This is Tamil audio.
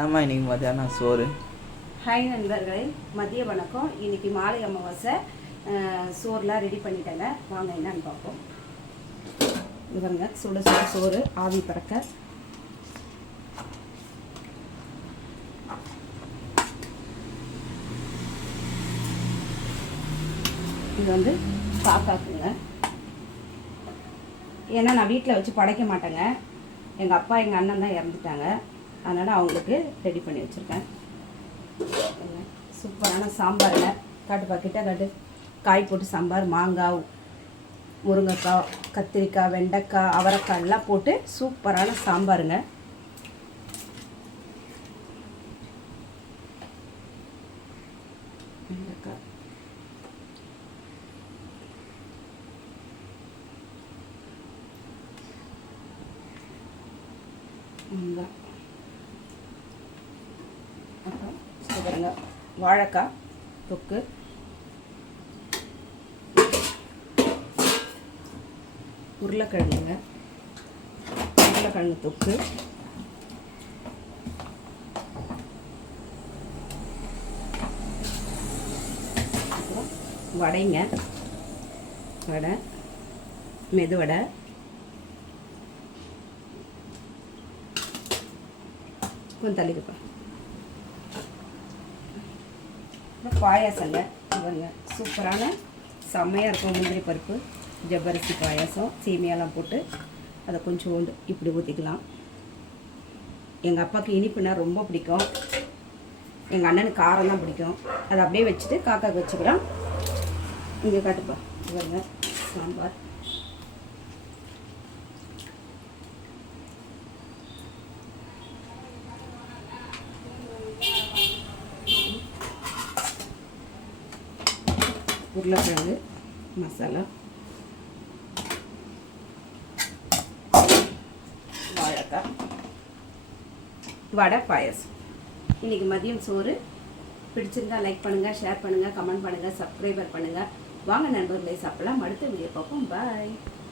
நம்ம இன்னைக்கு மத்தியானம் சோறு. ஹாய் நண்பர்களே, மதிய வணக்கம். இன்னைக்கு மாலை அமாவாசை. சோறுலாம் ரெடி பண்ணிட்டேங்க. வாங்க என்னன்னு பார்ப்போம். இவங்க சுட சுட சோறு ஆவி பறக்க. இது வந்து காக்காக்குங்க. ஏன்னா நான் வீட்டில் வச்சு படைக்க மாட்டேங்க. எங்கள் அப்பா எங்கள் அண்ணன் தான் இறந்துட்டாங்க. அதனால் அவங்களுக்கு ரெடி பண்ணி வச்சுருக்கேன். சூப்பரான சாம்பாருங்க. காட்டுப்பா கிட்ட காட்டு. காய் போட்டு சாம்பார், மாங்காய், முருங்கைக்காய், கத்திரிக்காய், வெண்டைக்காய், அவரைக்காய் எல்லாம் போட்டு சூப்பரான சாம்பாருங்க. வெண்டைக்காய், மாங்காய், அப்புறம் பாருங்க வாழைக்காய் தொக்கு, உருளைக்கிழங்குங்க, உருளைக்கிழங்கு தொக்கு, அப்புறம் வடைங்க, வடை, மெதுவடை, கொஞ்சம் தள்ளிக்குப்பா. பாயாசங்க. இவங்க சூப்பரான செம்மையாக இருக்கும். முந்திரி பருப்பு, ஜவ்வரிசி பாயாசம், சேமியாலாம் போட்டு அதை கொஞ்சோண்டு இப்படி ஊற்றிக்கலாம். எங்கள் அப்பாவுக்கு இனிப்புனா ரொம்ப பிடிக்கும். எங்கள் அண்ணனுக்கு காரம் தான் பிடிக்கும். அதை அப்படியே வச்சுட்டு காக்காவுக்கு வச்சுக்கலாம். இங்கே காட்டுப்பா. இவங்க சாம்பார், உருளைக்கிழங்கு மசாலா, வாழைக்காய், வடை, பாயசம். இன்றைக்கி மதியம் சோறு. பிடிச்சிருந்தா லைக் பண்ணுங்கள், ஷேர் பண்ணுங்கள், கமெண்ட் பண்ணுங்கள், சப்ஸ்கிரைபர் பண்ணுங்கள். வாங்க நண்பர்களை சாப்பிடலாம். அடுத்த வீடியோ பார்ப்போம். பாய்.